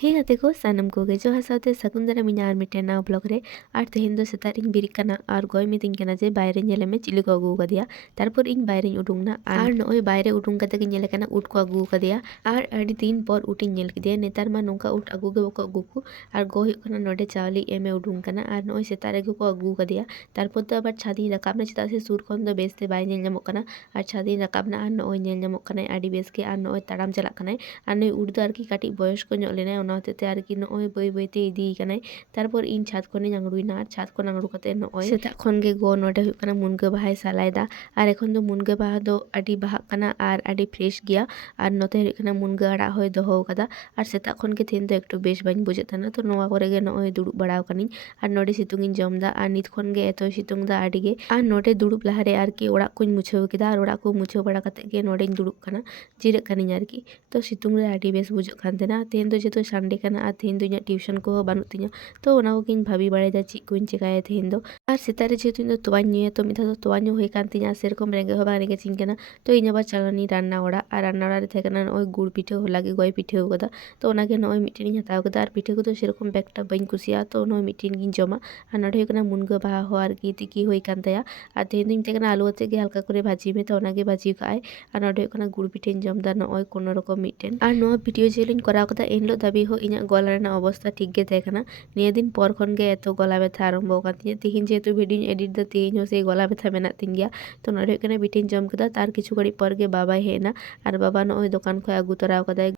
हे गाते को सानम कोगे जोहार साथे सगुन दाराम इᱧ आर मिटे नाव ब्लॉग रे आर तेहेन दो सेता रिᱧ बिरिक काना आर गय मितिᱧ काना जे बायरे ñेले मे चिली को आगू कदिया तारपर इᱧ बायरे उडुंगना आर नॉय बायरे उडुंग कते गे ñेले काना उट को आगू कदिया आर अडी दिन पर उट इᱧ ñेल किदिया नेतार मा नोंका उट आगू गे बको आगू को आर गो हुयुग काना नोडे चावली एमे उडुंग काना आर नॉय सेता रेगे को आगू कदिया तारपर तो आबार छादी राकाबना चेदा से सुर खन दो बेसते बाय ñेल ñamok काना आर छादी राकाबना आर नॉय ñेल ñamok काना आडी बेस के आर नॉय ताड़ाम चलाक कानाय आर नॉय उट दो आरकी काटी बयस को ñok लेनाय ओना होतेते आरकी नॉय बय बयते इदी कानाय तारपर इन छाद खने आंगड़ुइना आर छाद खन आंगड़ु कते नॉय सेता खन गे गो नोडे हुयुग काना मुनगा बाहाय सालायदा आर एखन दो मुनगा बाहा दो आडी बाहाग काना आर आडी फ्रेश गिया आर नोते हुयुग काना मुनगा आड़ा होय दोहो कादा आर सेता खन गे तेहेन दो एकटु बेस बाñ बुझे थाना तो नोवा करे गे नॉय दुड़ुब बाड़ाव कानिñ आर नोडे सितुंग इñ जमदा आर नित खन गे एतो सितुंग दा आडी गे आर नोडे दुड़ुब लाहारे आरकी ओड़ाग कोñ मुछाव केदा आर ओड़ाग को मुछाव बाड़ा कते गे नोडेñ दुड़ुब काना जिराग कानिñ आरकी तो सितुंग रे आडी बेस बुझाग कान तेना तेहेन दो जेतो सानडे काना आर तेहेन दो इᱧाग टिउशन को बानुग तिñा तो ओना कोगेñ भाबी बाड़ायदा चेद कोñ चेकाया तेहेन दो आर सेता रे जेहेतु इñ दो तोवाñ ᱧᱩᱭᱟ तो मिधा दो तोवा ᱧᱩ हुई कान तिñा सेरकम रेंगे हो बांग रेंगेचिñ काना तो इñ आबार चालानी रान्ना ओड़ा आर रान्ना ओड़ा रे तहे काना नॉय गुड़ पिठा होला गे गय पिठा कदा तो ओना गे नॉय मिटेन इñ हताव कदा आर पिठा को सेरकम बेकटा बाñ कुसिया तो नॉय मिटेन गिñ जमा आर नोडे हुयुग काना मुनगा बाहा हो आरकी तिकी हुई कान ताया आर तेहेन दो इñ तहे काना आलू आते गे हल्का करे भाजी में तो ओना गे भाजी काय आर नोडे हुयुग काना गुड़ पिठाñ जमदा नॉय कोनो रकम मिटेन आर नोवा भिडियो जेलिñ कराव कदा एनलो दाबी हो इñाग गला रेना अवस्था ठीक गे तहे काना निया दिन पर खन गे एतो गला बेथा आरम्भ कान तिñा तेहेन जेहेतु भिडियो एडिट दा तेहेन हो से गला बेथा मेनाग तिñ गिया तो नोडे हुयुग काना पिठाñ जम कदा तार किछु घड़ी पर गे बाबाय हेना आर बाबा नॉय दोकान खय आगू तराव कदाय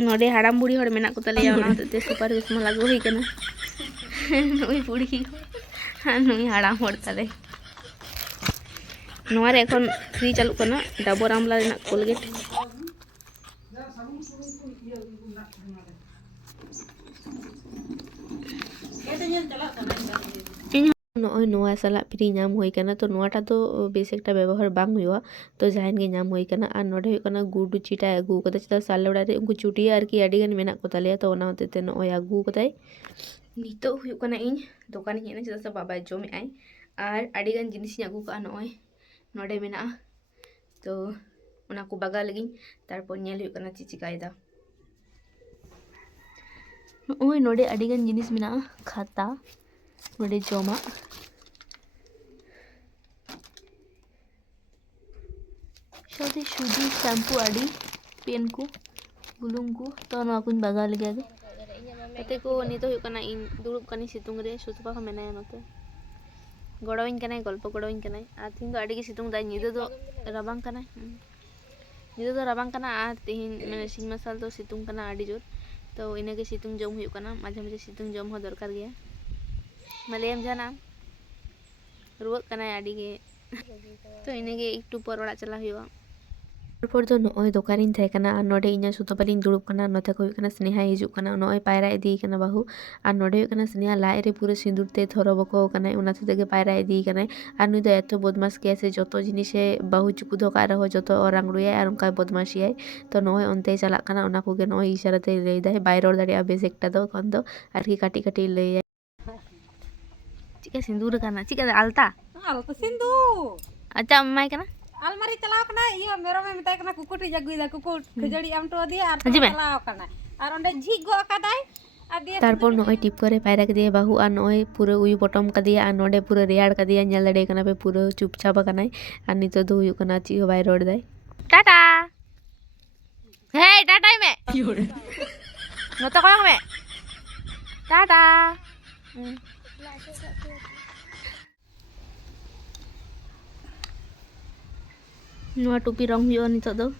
नोडे हाड़ाम बुढ़ी हड़ मेनाग को तालेया ओना होतेते सुपार बिस्मा लागू हुई काना नुई बुढ़ी आर नुई हाड़ाम हड़ ताले नोवा रे एखन फ्री चालू काना डाबर आमला रेनाग कोलगेट नॉय नोवा साला फ्री नाम हुई काना तो नोवाटा तो बेस एकटा व्यवहार बांग हुआ तो जहान गे नाम हुई काना आर नोडे हुयुग काना गुड़ चिटा आगू कदा चेदा साले ओड़ा रे उनकु चुटिया आरकी आडी गान मेनाग को तालेया तो ओना होतेते नॉय आगू कदाय नितो हुयुग काना इñ दोकान इñ हेना चेदा से बाबाय जमे आय आर आडी गान जिनिस इñ आगू का नॉय नोडे मेना तो ओना को बागा लगिñ तारपर ñेल हुयुग काना चे चिकायदा नॉय नोडे आडी गान जिनिस मेना खाता नोडे जमा शादी शुदी शैम्पू आड़ी पेन को बुलुंग को तो नोवा कोñ बागा लगे आगे कते को नितो हुयुग काना इñ दुड़ुब कानी सितुंग रे सुतपा को मेनाया नोते गड़ोइñ कानाय गल्प गड़ोइñ कानाय आर तिñ दो आड़ी गे सितुंग दाय निदा दो राबांग कानाय निदा दो राबांग काना आर तेहेन माने सिñ मार्साल दो सितुंग काना आड़ी जोर तो इनागे सितुंग जम हुयुग काना माझे माझे सितुंग जम हो दरकार गया मालेम जाना रुवाग कानाय आड़ी गे तो इनागे एकटू पर ओड़ा चला हुयुगा तारपर दो नॉय दोकान इñ तहे काना आर नोडे इñाग सुतोपालिñ दुड़ुब काना नोते को हुयुग काना स्नेहा हिजुग काना नॉय पायरा इदी काना बाहु आर नोडे हुयुग काना स्नेहा लाज रे पूरा सिंदूर ते थरो बको कानाय ओना तेगे पायरा इदी कानाय आर नुई दो एतो बदमाश गया से जतो जिनिसे बाहु चुकु दो का रहो जतो रांगड़ुयाय आर उनका बदमाशियाय तो नॉय ओनते चलाक काना ओना कोगे नॉय इशारा ते लैदाय बाय रोड़ दाड़ेया बेस एकटा दो खन दो आरकी काटी काटी लैयाय चिका सिंदूर काना चिका आलता आलता सिंदूर अच्छा अम्माय काना अलमारी चलाव कना इयो मेरो में मिताय कना कुकुटी जगुइदा कुकुट खजड़ी आम तो दिया आर चलाव कना आर ओंडे झिक गो कादाय आर दिया तारपर नॉय टिप करे पायरा कदिया बाहु आर नॉय पूरा उयु बटम कदिया आर नोडे पूरा रेयाड़ कदिया नेल दाड़े काना पे पूरा चुपचाप कानाय आर नितो दो हुयुग काना ची हो बाय रोड़ दाय टाटा हे टाटा में नोता कोय में टाटा नोवा टुपी रंग हुयुगा नितो दो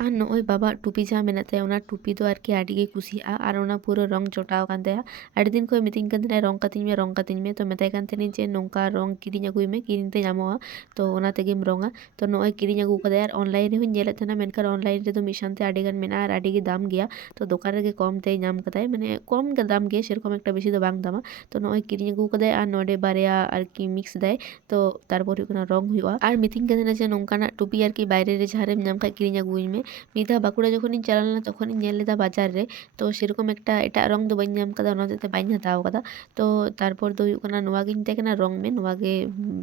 आर नॉय बाबा टुपी जहाँ मेना ताया ओना टुपी दो आरकी आड़ी गे कुसिया आर ओना पूरा रंग चोटाव कान ताया आड़ी दिन खय मितिङ कान ताया रंग कातिङ मे तो मेताय कान तायानी जे नोंका रंग किरिñ आगुय मे किरिñ ते ᱧᱟᱢᱚᱜᱼᱟ तो ओना तेगेम रंगा तो नॉय किरिñ आगु कदाय आर ऑनलाइन रे हुñ ñेलेद थाना मेनखान ऑनलाइन रे दो मिद सानते आड़ी गान मेना आर आड़ी गे दाम गया तो दोकान रे गे कम ते ᱧᱟᱢ कदाय माने कम गे दाम गे सेरकम एकटा बेसि दो बांग दामा तो नॉय किरिñ आगु कदाय आर नोडे बारया आरकी मिक्स दाय तो तारपर हुयुग काना रंग हुयुगा आर मितिङ कान ताया जे नोंकाना टुपी आरकी बायरे रे जहाँ रेम ᱧᱟᱢ खाय किरिñ आगुय मे ᱢᱤᱫ ᱫᱷᱟᱣ ᱵᱟᱸᱠᱩᱲᱟ ᱡᱚᱠᱷᱚᱱᱤᱧ ᱪᱟᱞᱟᱣ ᱞᱮᱱᱟ ᱛᱚᱠᱷᱚᱱᱤᱧ ᱧᱮᱞ ᱞᱮᱫᱟ ᱵᱟᱡᱟᱨ ᱨᱮ, ᱛᱚ ᱥᱮᱨᱚᱠᱚम ᱮᱠᱴᱟ ᱮᱴᱟᱜ ᱨᱚᱝ ᱫᱚ ᱵᱟᱹᱧ ᱧᱟᱢ ᱠᱟᱫᱟ, ᱚᱱᱟ ᱦᱚᱛᱮᱡ ᱛᱮ ᱵᱟᱹᱧ ᱦᱟᱛᱟᱣ ᱠᱟᱫᱟ। ᱛᱚ ᱛᱟᱨᱯᱚᱨ ᱫᱚ ᱦᱩᱭᱩᱜ ᱠᱟᱱᱟ ᱱᱚᱣᱟ ᱜᱤᱧ ᱢᱮᱛᱟᱭ ᱠᱟᱱᱟ ᱨᱚᱝ ᱢᱮ, ᱱᱚᱣᱟ ᱜᱮ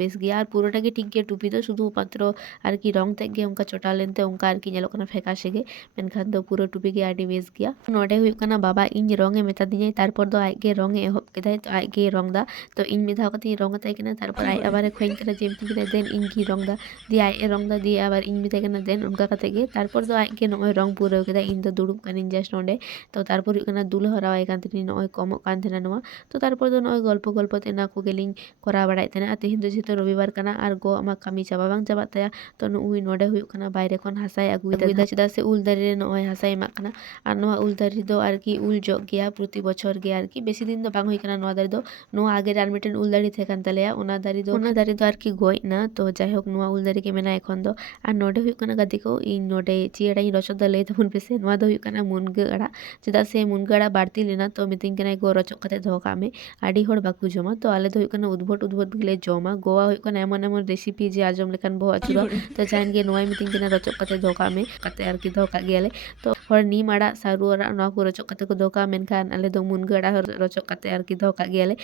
ᱵᱮᱥ ᱜᱮᱭᱟ ᱟᱨ ᱯᱩᱨᱟᱹᱴᱟ ᱜᱮ ᱴᱷᱤᱠ ᱜᱮᱭᱟ ᱴᱩᱯᱤ ᱫᱚ, ᱥᱩᱫᱷᱩ ᱢᱟᱛᱨᱚ ᱟᱨᱠᱤ ᱨᱚᱝ ᱛᱮᱫ ᱜᱮ ᱚᱱᱠᱟ ᱪᱚᱴᱟᱣ ᱞᱮᱱᱛᱮ ᱚᱱᱠᱟ ᱟᱨᱠᱤ ᱧᱮᱞᱚᱜ ᱠᱟᱱᱟ ᱯᱷᱮᱠᱟᱥᱮ ᱜᱮ, ᱢᱮᱱᱠᱷᱟन ᱫᱚ ᱯᱩᱨᱟᱹ ᱴᱩᱯᱤ ᱜᱮ ᱟᱹᱰᱤ ᱵᱮᱥ ᱜᱮᱭᱟ। ᱱᱚᱰᱮ ᱦᱩᱭᱩᱜ ᱠᱟᱱᱟ ᱵᱟᱵᱟ ᱤᱧ ᱨᱚᱝ ᱮ ᱢᱮᱛᱟ ᱫᱤᱧᱟᱭ, ᱛᱟᱨᱯᱚᱨ ᱫᱚ ᱟᱡ ᱜᱮ ᱨᱚᱝ ᱮ ᱮᱦᱚᱵ ᱠᱮᱫᱟᱭ, ᱛᱚ ᱟᱡ ᱜᱮᱭ ᱨᱚᱝ ᱫᱟ। ᱛᱚ ᱤᱧ ᱢᱤᱫ ᱫᱷᱟᱣ ᱠᱟᱛᱮᱧ ᱨᱚᱝ ᱟᱛᱟᱭ ᱠᱟᱱᱟ, ᱛᱟᱨᱯᱚᱨ ᱟᱡ ᱟᱵᱟᱨᱮ ᱠᱷᱚᱭᱤᱧ ᱠᱟᱱᱟ ᱡᱮ ᱢᱤᱛᱟᱹᱧ ᱠᱟᱱᱟ ᱫᱮᱱ ᱤᱧ ᱜᱤᱧ ᱨᱚᱝ ᱫᱟ, ᱫᱤᱭᱮ ᱟᱡ ᱮ ᱨᱚᱝ ᱫᱟ, ᱫᱤᱭᱮ ᱟᱵᱟᱨ ᱤᱧ ᱢᱮᱛᱟᱭ ᱠᱟᱱᱟ ᱫᱮᱱ, ᱚᱱᱠᱟ ᱠᱟᱛᱮ ᱜᱮ ᱛᱟᱨᱯᱚᱨ ᱫᱚ ᱟᱡ ᱜᱮ ᱱᱚᱜᱼᱚᱭ ᱨᱚᱝ ᱯᱩᱨᱟᱹᱣ ᱠᱮᱫᱟᱭ, ᱤᱧ ᱫᱚ ᱫᱩᱲᱩᱵ ᱠᱟᱹᱱᱟᱹᱧ ᱡᱟᱥᱴ ᱱᱚᱰᱮ। ᱛᱚ ᱛᱟᱨᱯᱚর ᱦᱩᱭᱩᱜ ᱠᱟᱱᱟ ᱫᱩᱞ ᱦᱚᱨᱟᱣᱟᱭ ᱠᱟᱱ ᱛᱟᱦᱮᱱᱤᱧ, ᱱᱚᱜᱼᱚᱭ ᱠᱚᱢᱚᱜ ᱠᱟᱱ ᱛᱟᱦᱮᱱᱟ ᱱᱚᱣᱟ। ᱛᱚ ᱛᱟᱨᱯᱚর ᱫᱚ ᱱᱚᱜᱼᱚᱭ ᱜᱚᱞᱯᱚ ᱜᱚᱞᱯᱚ te ᱚᱱᱟ ᱠᱚᱜᱮᱞᱤᱧ ᱠᱚᱨᱟᱣ ᱵᱟᱲᱟᱭᱮᱫ ᱛᱟᱦᱮᱱᱟ। ᱟᱨ ᱛᱮᱦᱮᱧ ᱫᱚ ᱡᱮᱦᱮᱛु ᱨᱚᱵᱤᱵᱟᱨ ᱠᱟᱱᱟ ᱟᱨ ᱜᱚ ᱢᱟ ᱠᱟᱹᱢᱤ ᱪᱟᱵᱟ ᱵᱟᱝ ᱪᱟᱵᱟᱜ ᱛᱟᱭᱟ, ᱛᱚ ᱱᱩᱜᱼᱩᱭ ᱱᱚᱰᱮ ᱦᱩᱭᱩᱜ ᱠᱟᱱᱟ ᱵᱟᱭᱨᱮ ᱠᱷᱚᱱ ᱦᱟᱥᱟᱭ ᱟᱹᱜᱩᱭᱮᱫᱟ, ᱪᱮᱫᱟᱜ ᱥᱮ ᱩᱞ ᱫᱟᱨᱮ ᱨᱮ ᱱᱚᱜᱼᱚᱭ ᱦᱟᱥᱟᱭ ᱮᱢᱟᱜ ᱠᱟᱱᱟ। ᱟᱨ ᱱᱚᱣᱟ ᱩᱞ ᱫᱟᱨᱮ ᱫᱚ ᱟᱨᱠᱤ ᱩᱞ ᱡᱚᱜ ᱜᱮᱭᱟ ᱯᱨᱚᱛᱤ ᱵᱚᱪᱷᱚᱨ ᱜᱮ ᱟᱨᱠि, ᱵᱮᱥᱤ ᱫᱤᱱ ᱫᱚ ᱵᱟᱝ ᱦᱩᱭ ᱠᱟᱱᱟ ᱱᱚᱣᱟ ᱫᱟᱨᱮ ᱫᱚ। ᱱᱚᱣᱟ ᱟᱜᱮ ᱨᱮ ᱟᱨ ᱢᱤᱫᱴᱮᱱ ᱩᱞ ᱫᱟᱨᱮ ᱛᱟᱦᱮᱸ ᱠᱟᱱ ᱛᱟᱞᱮᱭᱟ, ᱚᱱᱟ ᱫᱟᱨᱮ ᱫᱚ ᱟᱨᱠᱤ ᱜᱚᱡ ᱮᱱᱟ। ᱛᱚ ᱡᱟᱭᱦᱳᱠ ᱱᱚᱣᱟ ᱩᱞ ᱫᱟᱨᱮ ᱜᱮ ᱢᱮᱱᱟᱜᱼᱟ ᱮᱠᱷᱚᱱ ᱫᱚ। ᱟᱨ ᱱᱚᱰᱮ ᱦᱩᱭᱩᱜ ᱠᱟᱱᱟ ᱜᱟᱛᱮ ᱠᱚ, ᱤᱧ ᱱᱚᱰᱮ ᱪᱮᱫ ᱟᱲᱟᱜ ᱤᱧ ᱨᱚᱪᱚᱫᱟ ᱞᱟᱹᱭ ᱛᱟᱵᱚᱱ ᱯᱮᱥᱮ। ᱱᱚᱣᱟ ᱫᱚ ᱦᱩᱭᱩᱜ ᱠᱟᱱᱟ ᱢᱩᱱᱜᱟᱹ ᱟᱲᱟᱜ, ᱪᱮᱫᱟᱜ ᱥᱮ ᱢᱩᱱᱜᱟᱹ ᱟᱲᱟᱜ ᱵᱟᱹᱲᱛᱤ ᱞᱮᱱᱟ, ᱛᱚ ᱢᱤᱛᱟᱹᱧ ᱠᱟᱱᱟᱭ ᱜᱚ ᱨᱚᱪᱚᱜ ᱠᱟᱛᱮ ᱫᱚᱦᱚ ᱠᱟᱜ ᱢᱮ, ᱟᱹᱰᱤ ᱦᱚᱲ ᱵᱟᱠᱚ ᱡᱚᱢᱟ। ᱛᱚ ᱟᱞᱮ ᱫᱚ ᱦᱩᱭᱩᱜ ᱠᱟᱱᱟ ᱩᱫᱽᱵᱷᱚᱴ ᱩᱫᱽᱵᱷᱚᱴ ᱜᱮᱞᱮ ᱡᱚᱢᱟ, ᱜᱚᱣᱟ ᱦᱩᱭᱩᱜ ᱠᱟᱱᱟ ᱮᱢᱚᱱ ᱮᱢᱚᱱ ᱨᱮᱥᱤᱯᱤ ᱡᱮ ᱟᱸᱡᱚᱢ ᱞᱮᱠᱷᱟᱱ ᱵᱚᱦᱚᱜ ᱟᱹᱪᱩᱨᱚᱜ। ᱛᱚ ᱡᱟᱦᱟᱸᱭ ᱜᱮ ᱱᱚᱣᱟᱭ ᱢᱤᱛᱟᱹᱧ ᱠᱟᱱᱟ ᱨᱚᱪᱚᱜ ᱠᱟᱛᱮ ᱫᱚᱦᱚ ᱠᱟᱜ ᱢᱮ, ᱠᱟᱛᱮ ᱟᱨᱠᱤ ᱫᱚᱦᱚ ᱠᱟᱜ ᱜᱮᱭᱟᱞᱮ। ᱛᱚ ᱦᱚᱲ ᱱᱤᱢ ᱟᱲᱟᱜ, ᱥᱟᱹᱨᱩ ᱟᱲᱟᱜ ᱱᱚᱣᱟ ᱠᱚ ᱨᱚᱪᱚᱜ ᱠᱟᱛᱮ ᱠᱚ ᱫᱚᱦᱚ ᱠᱟᱜᱼᱟ, ᱢᱮᱱᱠᱷᱟᱱ ᱟᱞᱮ ᱫᱚ ᱢᱩᱱᱜᱟᱹ ᱟᱲᱟᱜ ᱦᱚᱸ ᱨᱚᱪᱚᱜ ᱠᱟᱛᱮ ᱟᱨᱠि ᱫᱚᱦᱚ ᱠᱟᱜ ᱜᱮᱭᱟᱞᱮ।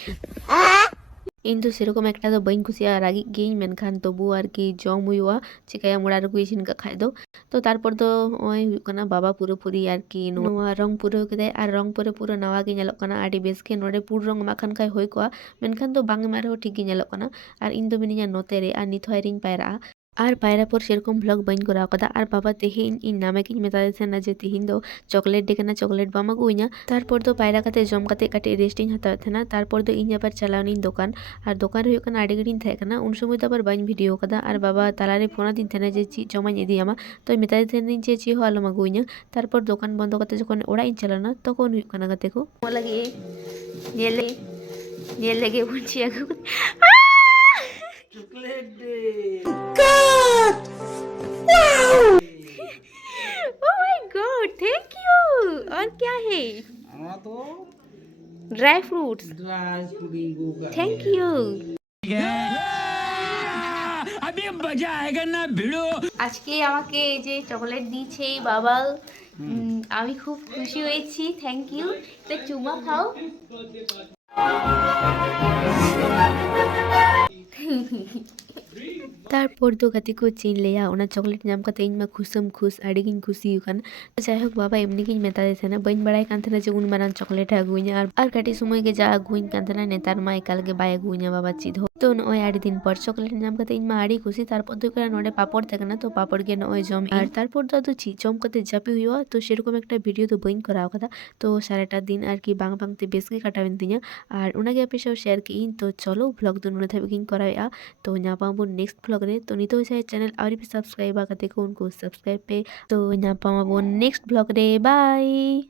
ᱤᱧ ᱫᱚ ᱥᱮᱨᱚᱠᱚᱢ ᱮᱠᱴᱟ ᱫᱚ ᱵᱟᱹᱧ ᱠᱩᱥᱤᱭᱟᱜᱼᱟ, ᱨᱟᱹᱜᱤᱜ ᱜᱤᱭᱟᱹᱧ, ᱢᱮᱱᱠᱷᱟᱱ ᱛᱚᱵᱩ ᱟᱨᱠि ᱡᱚᱢ ᱦᱩᱭᱩᱜᱼᱟ, ᱪᱤᱠᱟᱹᱭᱟᱢ ᱚᱲᱟᱜ ᱨᱮᱠᱚ ᱤᱥᱤᱱ ᱠᱟᱜ ᱠᱷᱟᱡ ᱫᱚ। ᱛᱚ ᱛᱟᱨᱯᱚᱨ ᱫᱚ ᱱᱚᱜᱼᱚᱭ ᱦᱩᱭᱩᱜ ᱠᱟᱱᱟ ᱵᱟᱵᱟ ᱯᱩᱨᱟᱹᱯᱩᱨᱤ ᱟᱨᱠि ᱱᱚᱣᱟ ᱨᱚᱝ ᱯᱩᱨᱟᱹᱣ ᱠᱮᱫᱟᱭ, ᱟᱨ ᱨᱚᱝ ᱯᱚᱨᱮ ᱯᱩᱨᱟᱹ ᱱᱟᱣᱟ ᱜᱮ ᱧᱮᱞᱚᱜ ᱠᱟᱱᱟ, ᱟᱹᱰᱤ ᱵᱮᱥ ᱜᱮ। ᱱᱚᱰᱮ ᱯᱩᱨ ᱨᱚᱝ ᱮᱢᱟᱜ ᱠᱷᱟᱱ ᱦᱩᱭ ᱠᱚᱜᱼᱟ, ᱢᱮᱱᱠᱷᱟन ᱫᱚ ᱵᱟᱝ ᱮᱢᱟᱜ ᱨᱮᱦᱚᱸ ᱴᱷᱤᱠ ᱜᱮ ᱧᱮᱞᱚᱜ ᱠᱟᱱᱟ। ᱟᱨ ᱤᱧ ᱫᱚ ᱢᱤᱱᱟᱹᱧᱟ ᱱᱚᱛᱮ ᱨᱮ, ᱟᱨ ᱱᱤᱛ ᱦᱚᱸ ᱟᱹᱣᱨᱤᱧ ᱯᱟᱭᱨᱟᱜᱼᱟ। ᱟᱨ ᱯᱟᱭᱨᱟ ᱯᱚᱨ ᱥᱮᱨᱚᱠᱚᱢ ᱵᱷᱞᱚᱜ ᱵᱟᱹᱧ ᱠᱚᱨᱟᱣ ᱠᱟᱫᱟ। ᱟᱨ ᱵᱟᱵᱟ ᱛᱮᱦᱮᱧ ᱤᱧ ᱱᱟᱢᱮᱠᱤᱧ ᱢᱮᱛᱟᱫᱮ ᱛᱟᱦᱮᱱᱟ ᱡᱮ ᱛᱮᱦᱮᱧ ᱫᱚ ᱪᱚᱠᱞᱮᱴ ᱰᱮ ᱠᱟᱱᱟ, ᱪᱚᱠᱞᱮᱴ ᱵᱟᱢ ᱟᱹᱜᱩᱣᱟᱹᱧᱟ। ᱛᱟᱨᱯᱚᱨ ᱫᱚ ᱯᱟᱭᱨᱟ ᱠᱟᱛᱮ ᱡᱚᱢ ᱠᱟᱛᱮ ᱠᱟᱹᱴᱤᱡ ᱨᱮᱥᱴ ᱤᱧ ᱦᱟᱛᱟᱣᱮᱫ ᱛᱟᱦᱮᱱᱟ। ᱛᱟᱨᱯᱚᱨ ᱫᱚ ᱤᱧ ᱟᱵᱟᱨ ᱪᱟᱞᱟᱣᱱᱟᱹᱧ ᱫᱚᱠᱟᱱ, ᱟᱨ ᱫᱚᱠᱟन ᱨᱮ ᱦᱩᱭᱩᱜ ᱠᱟᱱᱟ ᱟᱹᱰᱤ ᱜᱷᱟᱹᱲᱤᱡ ᱤᱧ ᱛᱟᱦᱮᱸ ᱠᱟᱱᱟ, ᱩᱱ ᱥᱚᱢᱚᱭ ᱫᱚ ᱟᱵᱟर ᱵᱟᱹᱧ ᱵᱷᱤᱰᱤᱭᱳ ᱠᱟᱫᱟ। ᱟᱨ ᱵᱟᱵᱟ ᱛᱟᱞᱟᱨᱮ ᱯᱷᱳᱱ ᱟᱹᱫᱤᱧ ᱛᱟᱦᱮᱱᱟ ᱡᱮ ᱪᱮᱫ ᱡᱚᱢᱟᱜ ᱤᱧ ᱤᱫᱤᱭᱟᱢᱟ, ᱛᱚ ᱢᱮᱛᱟᱫᱮ ᱛᱟᱦᱮᱱᱤᱧ ᱡᱮ ᱪᱮᱫ ᱦᱚᱸ ᱟᱞᱚᱢ ᱟᱹᱜᱩᱣᱟᱹᱧᱟ। ᱛᱟᱨᱯᱚᱨ ᱫᱚᱠᱟᱱ ᱵᱚᱱᱫᱚ ᱠᱟᱛᱮ ᱡᱚᱠᱷᱚᱱ ᱚᱲᱟᱜ ᱤᱧ ᱪᱟᱞᱟᱣᱱᱟ, ᱛᱚᱠᱷᱚᱱ ᱦᱩᱭᱩᱜ ᱠᱟᱱᱟ ᱜᱟᱛᱮ ᱠᱚ ᱮᱢᱚᱜ ᱞᱟᱹᱜᱤᱫ ᱧᱮᱞ ᱞᱟᱹᱜᱤᱫ ᱵᱚᱱ ᱪᱮᱫ ᱟᱹᱜᱩ chocolate day. Oh my God, thank you. और क्या है? तो ड्राई फ्रूट्स। ड्राई पुडिंग का थैंक यू। अभी मजा आएगा ना भिड़ो। আজকে আমাকে এই যে চকলেট দিয়েছে বাবা, আমি খুব খুশি হয়েছি, থ্যাংক ইউ। তো চুমা খাও। তারপর ᱫᱚ ᱜᱟᱛᱮ ᱠᱚ ᱪᱮᱫ ᱤᱧ ᱞᱟᱹᱭᱟ, ᱚᱱᱟ ᱪᱚᱠᱞᱮᱴ ᱧᱟᱢ ᱠᱟᱛᱮ ᱤᱧ ᱢᱟ ᱠᱷᱩᱥᱟᱹᱢ ᱠᱷᱩᱥ, ᱟᱹᱰᱤ ᱜᱤᱧ ᱠᱩᱥᱤ ᱟᱠᱟᱱᱟ। ᱡᱟᱭᱦᱳᱠ ᱵᱟᱵᱟ ᱮᱢᱱᱤ ᱜᱤᱧ ᱢᱮᱛᱟᱫᱮ ᱛᱟᱦᱮᱱᱟ, ᱵᱟᱹᱧ ᱵᱟᱲᱟᱭ ᱠᱟᱱ ᱛᱟᱦᱮᱱᱟ ᱡᱮ ᱩᱱ ᱢᱟᱨᱟᱝ ᱪᱚᱠᱞᱮᱴ ᱮ ᱟᱹᱜᱩᱣᱟᱹᱧᱟ। ᱟᱨ ᱠᱟᱹᱴᱤᱡ ᱥᱚᱢᱚᱭ ᱜᱮ ᱡᱟ ᱟᱹᱜᱩᱣᱟᱹᱧ ᱠᱟᱱ ᱛᱟᱦᱮᱱᱟ, ᱱᱮᱛᱟᱨ ᱢᱟ ᱮᱠᱟᱞ ᱜᱮ ᱵᱟᱭ ᱟᱹᱜᱩᱣᱟᱹᱧᱟ ᱵᱟᱵᱟ ᱪᱮᱫ ᱦᱚᱸ। ᱛᱚ ᱱᱚᱜᱼᱚᱭ ᱟᱹᱰᱤ ᱫᱤᱱ ᱯᱚᱨ ᱪᱚᱠᱞᱮᱴ ᱧᱟᱢ ᱠᱟᱛᱮ ᱤᱧ ᱢᱟ ᱟᱹᱰᱤ ᱠᱩᱥᱤ। ᱛᱟᱨᱯᱚর ᱫᱚ ᱦᱩᱭᱩᱜ ᱠᱟᱱᱟ ᱱᱚᱰᱮ ᱯᱟᱯᱚᱲ ᱛᱟᱦᱮᱸ ᱠᱟᱱᱟ, ᱛᱚ ᱯᱟᱯᱚᱲ ᱜᱮ ᱱᱚᱜᱼᱚᱭ ᱡᱚᱢ। ᱟᱨ ᱛᱟᱨᱯᱚর ᱫᱚ ᱟᱫᱚ ᱪᱮᱫ ᱡᱚᱢ ᱠᱟᱛᱮ ᱡᱟᱹᱯᱤᱫ ᱦᱩᱭᱩᱜᱼᱟ। ᱛᱚ ᱥᱮᱨᱚᱠᱚᱢ একটা ভিডিও তো বাᱹᱧ ᱠᱚᱨᱟᱣ ᱠᱟᱫᱟ। ᱛᱚ সারাটা দিন আরকি বাং বাংতে বেশ ᱜᱮ ᱠᱟᱴᱟᱣᱮᱱ ᱛᱤᱧᱟᱹ, ᱟᱨ ᱚᱱᱟᱜᱮ ᱟᱯᱮ ᱥᱟᱶ শেয়ার ᱠᱮᱜ ᱤᱧ। ᱛᱚ ᱪᱚᱞᱚ ᱵᱷᱞᱚᱜ ᱫᱚ ᱱᱚᱰᱮ ᱫᱷᱟᱹᱵᱤᱡ ᱜᱤᱧ ᱠᱚᱨᱟᱣᱮᱜᱼᱟ। ᱛᱚ ᱧᱟᱯᱟᱢ ᱟᱵᱚᱱ नेक्स्ट ᱵᱷᱞᱚᱜ ᱨᱮ। ᱛᱚ ᱱᱤᱛᱚᱜ ᱡᱟᱦᱟᱸᱭ ᱪᱮᱱᱮᱞ ᱟᱹᱣᱨᱤ ᱯᱮ ᱥᱟᱵᱥᱠᱨᱟᱭᱤᱵᱟ ᱜᱟᱛᱮ ᱠᱚ, ᱩᱱᱠᱩ ᱥᱟᱵᱥᱠᱨᱟᱭᱤᱵ ᱯᱮ। ᱛᱚ ᱧᱟᱯᱟᱢ ᱟᱵᱚᱱ नेक्स्ट ᱵᱷᱞᱚᱜ ᱨᱮ, বাই।